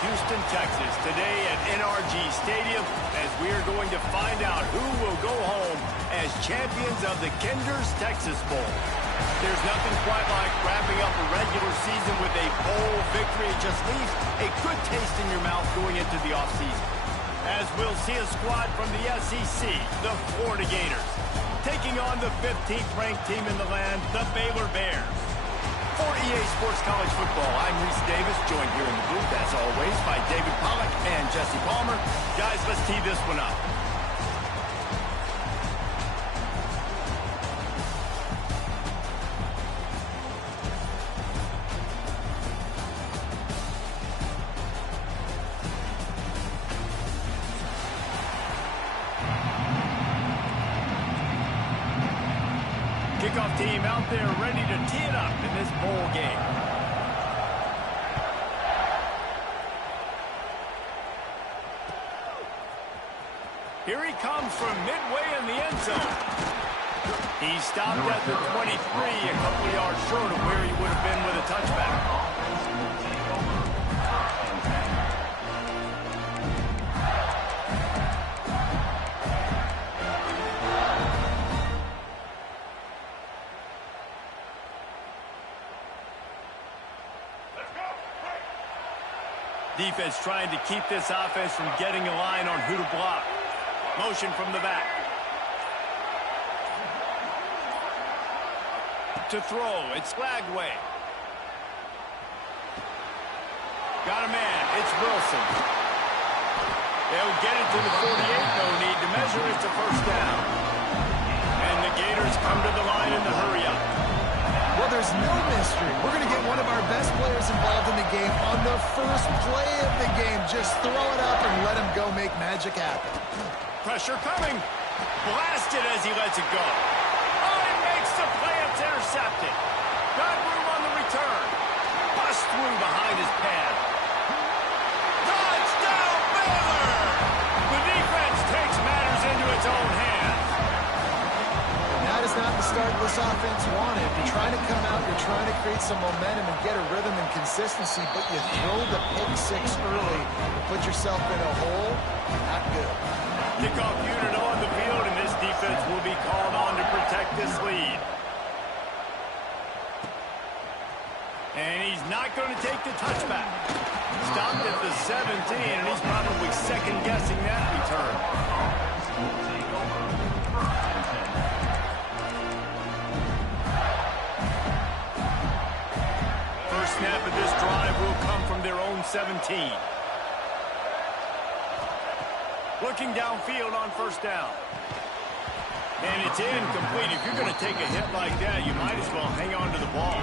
Houston, Texas, today at NRG Stadium, as we are going to find out who will go home as champions of the Kinder's Texas Bowl. There's nothing quite like wrapping up a regular season with a bowl victory. It just leaves a good taste in your mouth going into the offseason. As we'll see a squad from the SEC, the Florida Gators, taking on the 15th ranked team in the land, the Baylor Bears. For EA Sports College Football, I'm Reese Davis, joined here in the booth, as always, by David Pollack and Jesse Palmer. Guys, let's tee this one up. Kickoff team out there ready to tee it up in this bowl game. Here he comes from midway in the end zone. He stopped at the 23, a couple of yards short of where he would have been with a touchback. Defense trying to keep this offense from getting a line on who to block. Motion from the back. To throw, it's Lagway. Got a man, it's Wilson. They'll get it to the 48, no need to measure, it's a first down. And the Gators come to the line in the hurry-up. Well, there's no mystery. We're going to get one of our best players involved in the game on the first play of the game. Just throw it up and let him go make magic happen. Pressure coming. Blasted as he lets it go. Oh, he makes the play. It's intercepted. Got room on the return. Bust through behind his pad. Touchdown, Baylor! The defense takes matters into its own hands. That is not the start this offense wanted. You're trying to come out, you're trying to create some momentum and get a rhythm and consistency, but you throw the pick six early and put yourself in a hole. Not good. Kickoff unit on the field, and this defense will be called on to protect this lead. And he's not going to take the touchback. Stopped at the 17, and he's probably second-guessing that return. First snap of this drive will come from their own 17. Looking downfield on first down. And it's incomplete. If you're going to take a hit like that, you might as well hang on to the ball.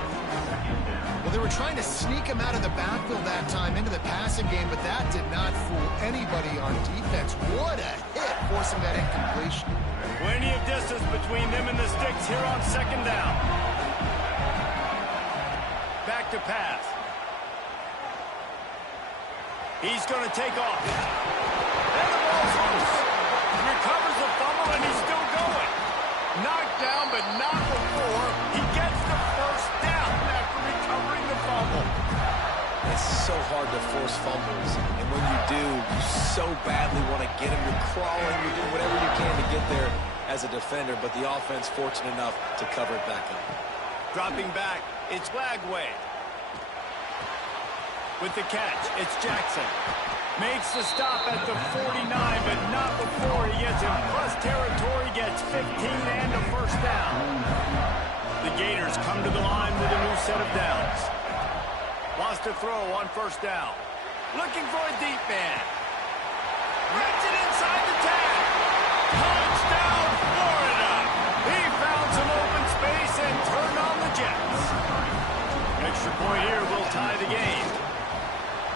Well, they were trying to sneak him out of the backfield that time into the passing game, but that did not fool anybody on defense. What a hit, forcing that incompletion. Plenty of distance between them and the sticks here on second down. Back to pass. He's going to take off. And the ball's loose. Recovers the fumble, and he's still going. Knocked down, but not before he gets the first down after recovering the fumble. It's so hard to force fumbles, and when you do, you so badly want to get them. You're crawling, you're doing whatever you can to get there as a defender, but the offense fortunate enough to cover it back up. Dropping back, it's Lagway. With the catch, it's Jackson. Makes the stop at the 49, but not before he gets in plus territory, gets 15 and a first down. The Gators come to the line with a new set of downs. Lost a throw on first down. Looking for a deep man. Rips it inside the 10. Touchdown, Florida! He found some open space and turned on the Jets. Extra point here will tie the game.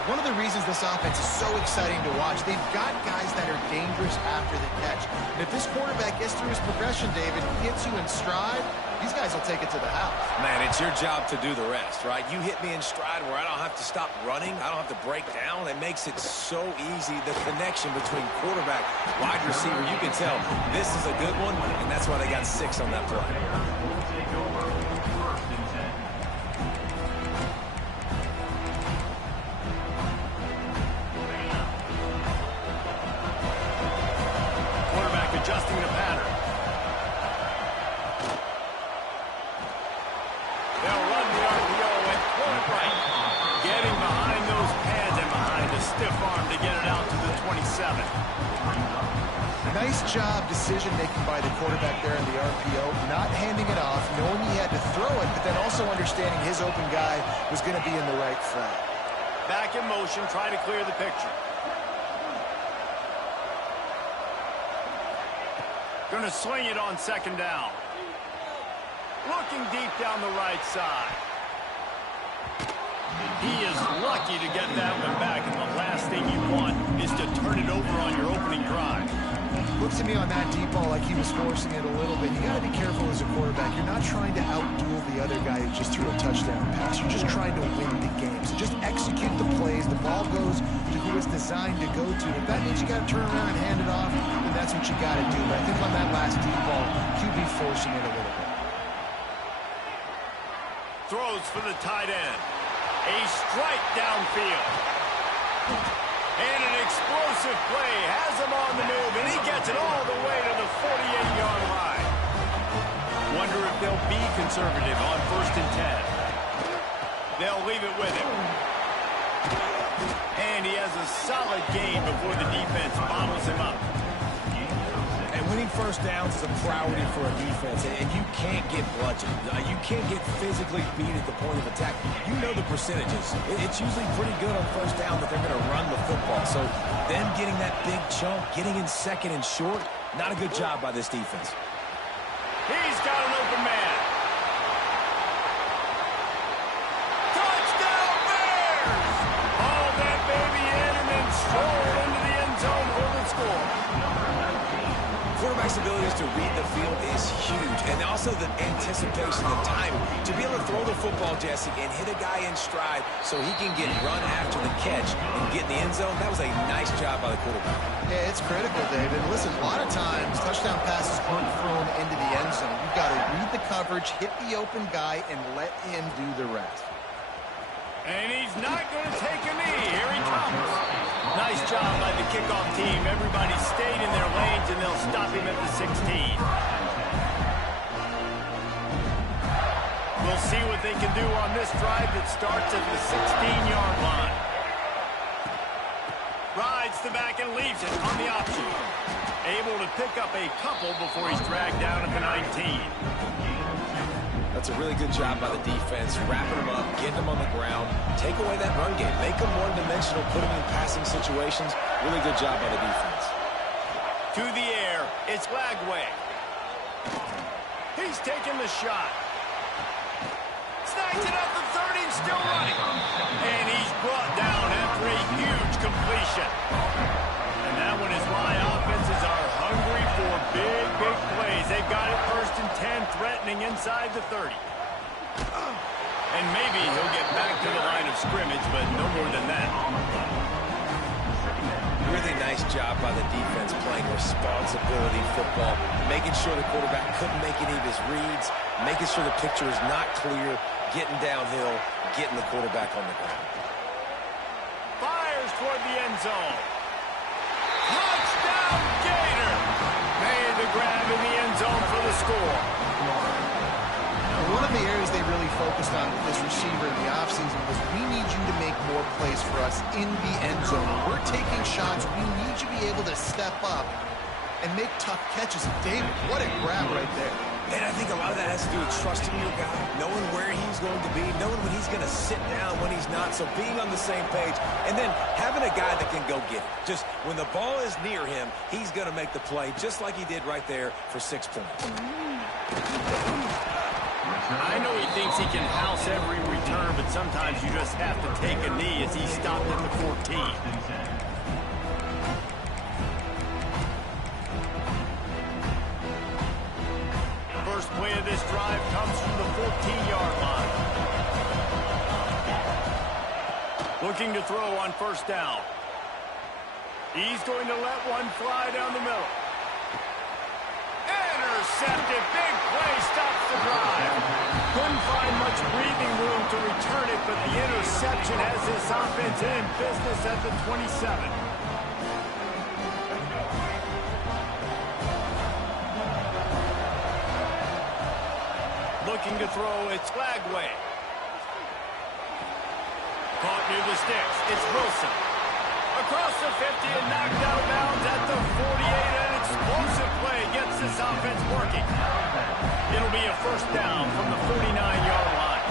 One of the reasons this offense is so exciting to watch, they've got guys that are dangerous after the catch. And if this quarterback gets through his progression, David, gets you in stride, these guys will take it to the house. Man, it's your job to do the rest, right? You hit me in stride where I don't have to stop running. I don't have to break down. It makes it so easy. The connection between quarterback, wide receiver, you can tell this is a good one, and that's why they got 6 on that play. will run the RPO and throw it right. Getting behind those pads and behind the stiff arm to get it out to the 27. Nice job decision-making by the quarterback there in the RPO, not handing it off, knowing he had to throw it, but then also understanding his open guy was going to be in the right front. Back in motion, trying to clear the picture. Going to swing it on second down. Looking deep down the right side. He is lucky to get that one back, and the last thing you want is to turn it over on your opening drive. Looks to me on that deep ball like he was forcing it a little bit. You got to be careful as a quarterback. You're not trying to outduel the other guy who just threw a touchdown pass. You're just trying to win the game. So just execute the plays. The ball goes to who it's designed to go to. If that means you got to turn around and hand it off, then that's what you got to do. But I think on that last deep ball, QB forcing it a little bit. Throws for the tight end. A strike downfield. And an explosive play has him on the move, and he gets it all the way to the 48-yard line. Wonder if they'll be conservative on 1st and 10. They'll leave it with him. And he has a solid gain before the defense bottles him up. And winning first downs is a priority for a defense, and you can't get bludgeoned. You can't get physically beat at the point of attack. You know the percentages. It's usually pretty good on first down that they're going to run the football. So them getting that big chunk, getting in second and short, not a good job by this defense. He's got an open man. Touchdown Bears! Haul that baby in and then stroll into the end zone for the score. Quarterback's abilities to read the field is huge, and also the anticipation, the timing. To be able to throw the football, Jesse, and hit a guy in stride so he can get run after the catch and get in the end zone, that was a nice job by the quarterback. Yeah, it's critical, David. Listen, a lot of times, touchdown passes aren't thrown into the end zone. You've got to read the coverage, hit the open guy, and let him do the rest. And he's not going to take a knee. Here he comes. Nice job by the kickoff team. Everybody stayed in their lanes, and they'll stop him at the 16. We'll see what they can do on this drive that starts at the 16-yard line. Rides the back and leaves it on the option. Able to pick up a couple before he's dragged down at the 19. That's a really good job by the defense, wrapping them up, getting them on the ground, take away that run game, make them one-dimensional, put them in passing situations. Really good job by the defense. To the air, it's Lagway. He's taking the shot. Snacks it up the 30 and still running. And he's brought down after a huge completion. And that one is why offenses are hungry for big, big plays. They've got it 1st and 10, threatening inside the 30. And maybe he'll get back to the line of scrimmage, but no more than that. Really nice job by the defense playing responsibility football, making sure the quarterback couldn't make any of his reads, making sure the picture is not clear, getting downhill, getting the quarterback on the ground. Fires toward the end zone. Touchdown Gator! Made the grab in the end zone for the score. One of the areas they really focused on with this receiver in the offseason was we need you to make more plays for us in the end zone. We're taking shots. We need you to be able to step up and make tough catches. David, what a grab right there. And I think a lot of that has to do with trusting your guy, knowing where he's going to be, knowing when he's going to sit down, when he's not, so being on the same page, and then having a guy that can go get it. Just when the ball is near him, he's going to make the play, just like he did right there for 6 points. I know he thinks he can house every return, but sometimes you just have to take a knee as he stopped at the 14. First play of this drive comes from the 14-yard line. Looking to throw on 1st down. He's going to let one fly down the middle. Intercepted. Big play stops the drive. Couldn't find much breathing room to return it, but the interception has this offense in business at the 27. Looking to throw, it's Lagway. near the sticks. It's Wilson. Across the 50 and knocked out of bounds at the 48. An explosive play gets this offense working. It'll be a first down from the 49-yard line.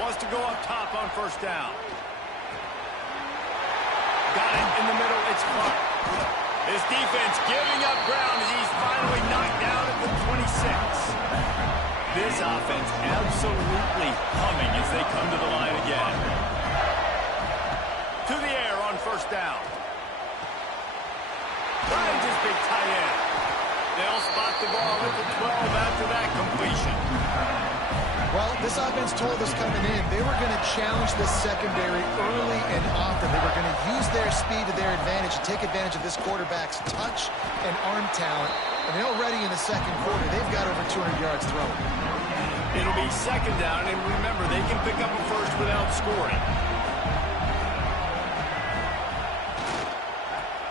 Wants to go up top on first down. Got it in the middle. It's Clark. His defense giving up ground as he's finally knocked down at the 26. This offense absolutely humming as they come to the line again. To the air on first down. Finds his big tight end. They'll spot the ball at the 12 after that completion. Well, this offense told us coming in they were going to challenge this secondary early and often. They were going to use their speed to their advantage and take advantage of this quarterback's touch and arm talent. And already in the second quarter, they've got over 200 yards thrown. It'll be second down, and remember, they can pick up a first without scoring.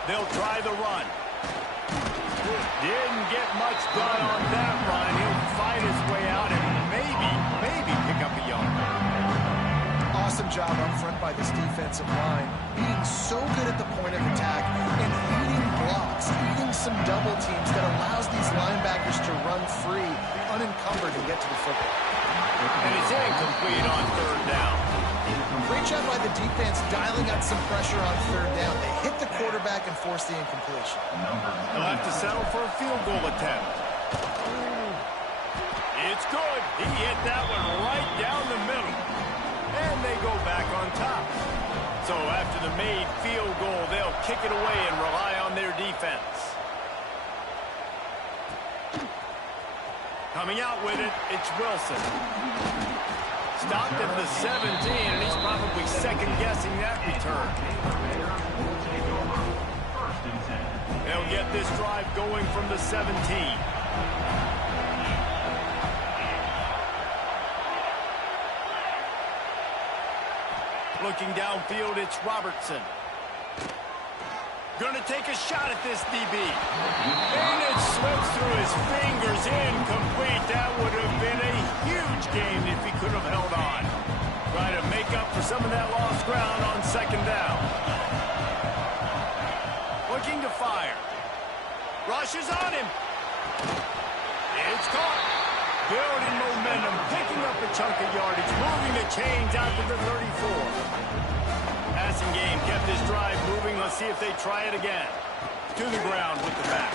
They'll try the run. Didn't get much done on that run. He'll fight his way out and maybe pick up a yard. Awesome job up front by this defensive line. Being so good at the point of attack and eating blocks, eating some double teams that allows these linebackers to run free, unencumbered, and get to the football. And it's incomplete on third down. Great job by the defense dialing up some pressure on third down. They hit the quarterback and forced the incompletion. They'll have to settle for a field goal attempt. It's good. He hit that one right down the middle. And they go back on top. So after the made field goal, they'll kick it away and rely on their defense. Coming out with it, it's Wilson. Stopped at the 17, and he's probably second-guessing that return. They'll get this drive going from the 17. Looking downfield, it's Robertson. Going to take a shot at this DB. And it slips through his fingers, incomplete. That would have been a huge gain if he could have held on. Trying to make up for some of that lost ground on second down. Looking to fire. Rushes on him. It's caught. Building momentum, picking up a chunk of yardage, moving the chains out to the 34. Passing game kept this drive moving. Let's see if they try it again. To the ground with the back.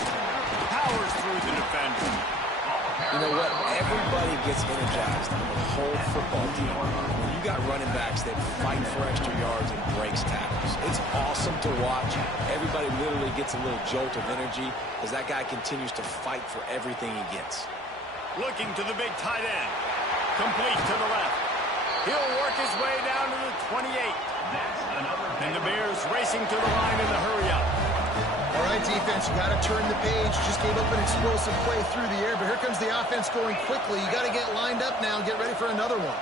Powers through the defender. You know what? Everybody gets energized on the whole football team. When you got running backs that fight for extra yards and breaks tackles. It's awesome to watch. Everybody literally gets a little jolt of energy as that guy continues to fight for everything he gets. Looking to the big tight end. Complete to the left. He'll work his way down to the 28. And the Bears racing to the line in the hurry-up. All right, defense, you got to turn the page. Just gave up an explosive play through the air, but here comes the offense going quickly. You got to get lined up now and get ready for another one.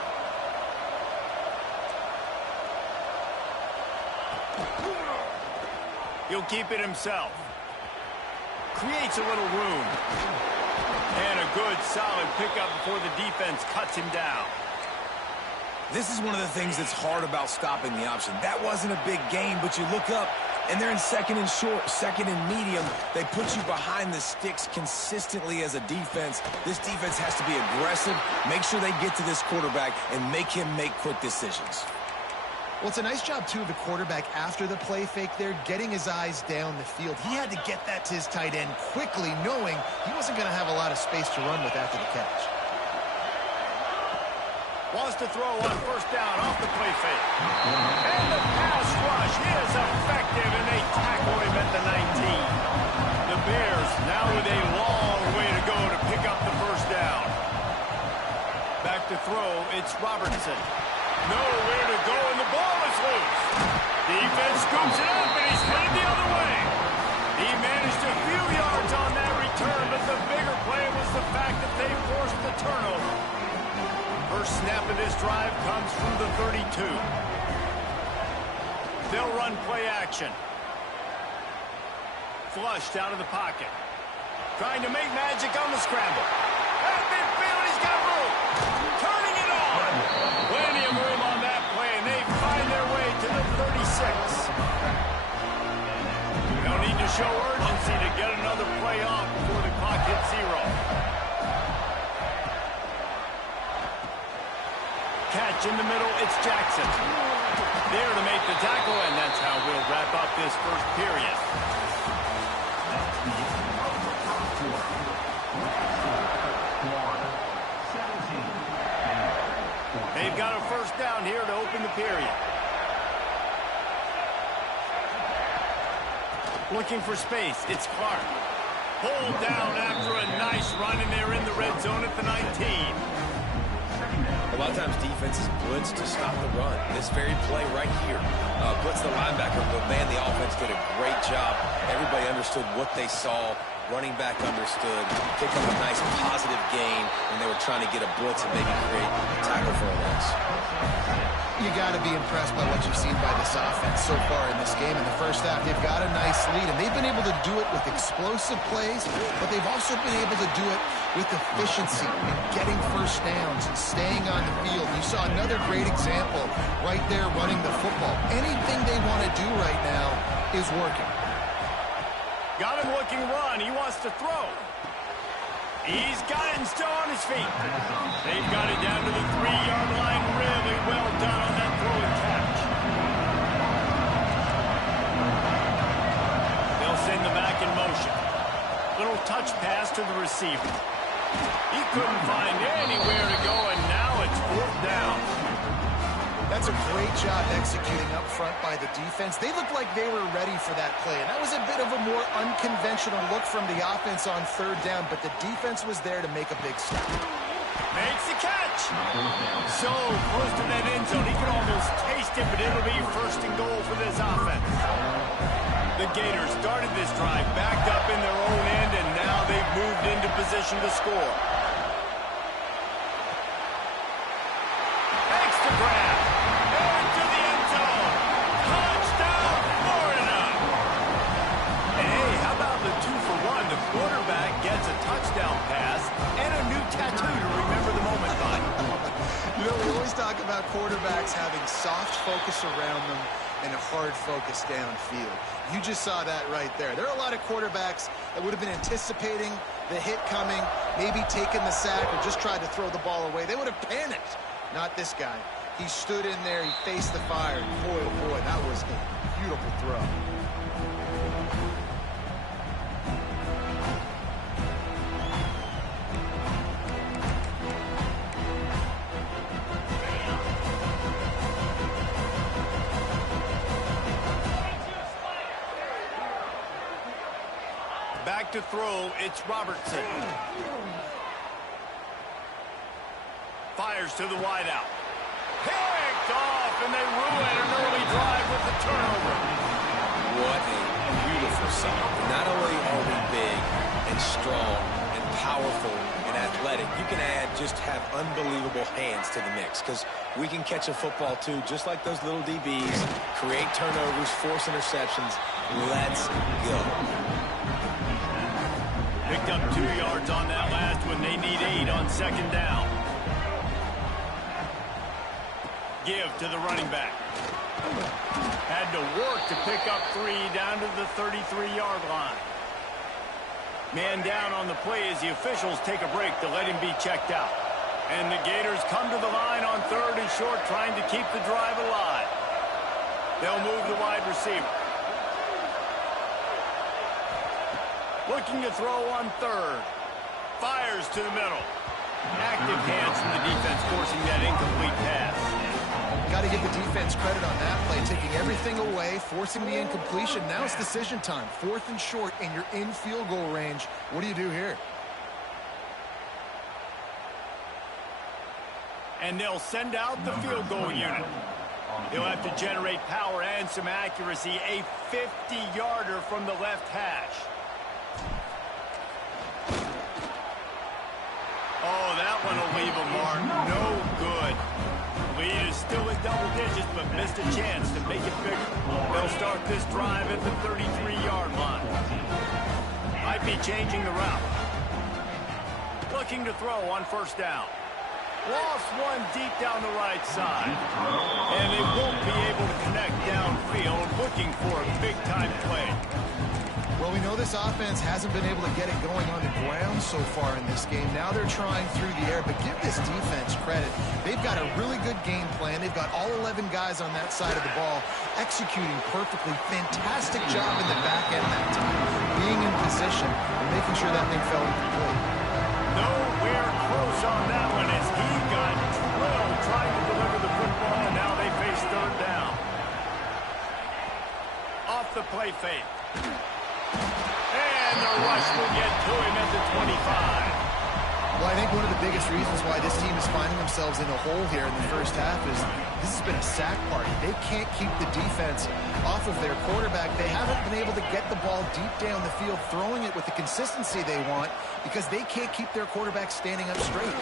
He'll keep it himself. Creates a little room. And a good, solid pickup before the defense cuts him down. This is one of the things that's hard about stopping the option. That wasn't a big gain, but you look up, and they're in second and short, second and medium. They put you behind the sticks consistently as a defense. This defense has to be aggressive, make sure they get to this quarterback, and make him make quick decisions. Well, it's a nice job, too, of the quarterback after the play fake there, getting his eyes down the field. He had to get that to his tight end quickly, knowing he wasn't going to have a lot of space to run with after the catch. Wants to throw on first down off the play fake. And the pass rush is effective, and they tackle him at the 19. The Bears now with a long way to go to pick up the first down. Back to throw, it's Robertson. Nowhere to go, and the ball is loose. Defense scoops it up, and he's headed the other way. He managed a few yards on that return, but the bigger play was the fact that they forced the turnover. First snap of this drive comes from the 32. They'll run play action. Flushed out of the pocket. Trying to make magic on the scramble. At midfield, he's got room. Turning it on. Plenty of room on that play, and show urgency to get another play off before the clock hits 0. Catch in the middle, it's Jackson. There to make the tackle, and that's how we'll wrap up this first period. They've got a first down here to open the period. Looking for space, it's Clark. Pulled down after a nice run, and they're in the red zone at the 19. A lot of times defenses blitz to stop the run. This very play right here, blitz the linebacker, but man, the offense did a great job. Everybody understood what they saw. Running back understood. Pick up a nice positive gain when they were trying to get a blitz and maybe create a tackle for a loss. You got to be impressed by what you've seen by this offense so far in this game. In the first half, they've got a nice lead, and they've been able to do it with explosive plays, but they've also been able to do it with efficiency and getting first downs and staying on the field. You saw another great example right there running the football. Anything they want to do right now is working. Got him looking run. He wants to throw. He's got it and still on his feet. They've got it down to the 3-yard line. Really well done on that throw and catch. They'll send the back in motion. Little touch pass to the receiver. He couldn't find anywhere to go, and now it's 4th down. That's a great job executing up front by the defense. They looked like they were ready for that play, and that was a bit of a more unconventional look from the offense on 3rd down, but the defense was there to make a big stop. Makes the catch. So close to that end zone. He can almost taste it, but it'll be 1st and goal for this offense. The Gators started this drive backed up in their own end, and now they've moved into position to score. Makes the grab. Into the end zone. Touchdown, Florida. And hey, how about the 2-for-1? The quarterback gets a touchdown pass and a new tattoo to remember the moment by. You know, we always talk about quarterbacks having soft focus around them and a hard focus downfield. You just saw that right there. There are a lot of quarterbacks that would have been anticipating the hit coming, maybe taking the sack or just tried to throw the ball away. They would have panicked. Not this guy. He stood in there, he faced the fire. Boy, oh boy, that was a beautiful throw. Back to throw, it's Robertson. Fires to the wideout. Picked off, and they ruin an early drive with the turnover. What a beautiful sight. Not only are we big and strong and powerful and athletic, you can just have unbelievable hands to the mix, because we can catch a football too, just like those little DBs, create turnovers, force interceptions. Let's go. Picked up 2 yards on that last one. They need 8 on 2nd down. Give to the running back. Had to work to pick up 3 down to the 33-yard line. Man down on the play as the officials take a break to let him be checked out. And the Gators come to the line on 3rd and short, trying to keep the drive alive. They'll move the wide receiver. Looking to throw on 3rd. Fires to the middle. Active hands from the defense forcing that incomplete pass. Got to give the defense credit on that play, taking everything away, forcing the incompletion. Now it's decision time. 4th and short, and you're in field goal range. What do you do here? And they'll send out the field goal unit. He'll have to generate power and some accuracy. A 50-yarder from the left hash. Oh, that one will leave a mark. No good. Lead is still in double digits, but missed a chance to make it bigger. They'll start this drive at the 33-yard line. Might be changing the route. Looking to throw on 1st down. Lost one deep down the right side. And they won't be able to connect downfield, looking for a big-time play. Well, we know this offense hasn't been able to get it going on the ground so far in this game. Now they're trying through the air, but give this defense credit. They've got a really good game plan. They've got all 11 guys on that side of the ball executing perfectly. Fantastic job in the back end that time, being in position and making sure that thing fell incomplete. Nowhere close on that one as he got drilled trying to deliver the football, and now they face third down. Off the play fake. And the rush will get to him at the 25. Well, I think one of the biggest reasons why this team is finding themselves in a hole here in the first half is this has been a sack party. They can't keep the defense off of their quarterback. They haven't been able to get the ball deep down the field, throwing it with the consistency they want because they can't keep their quarterback standing up straight.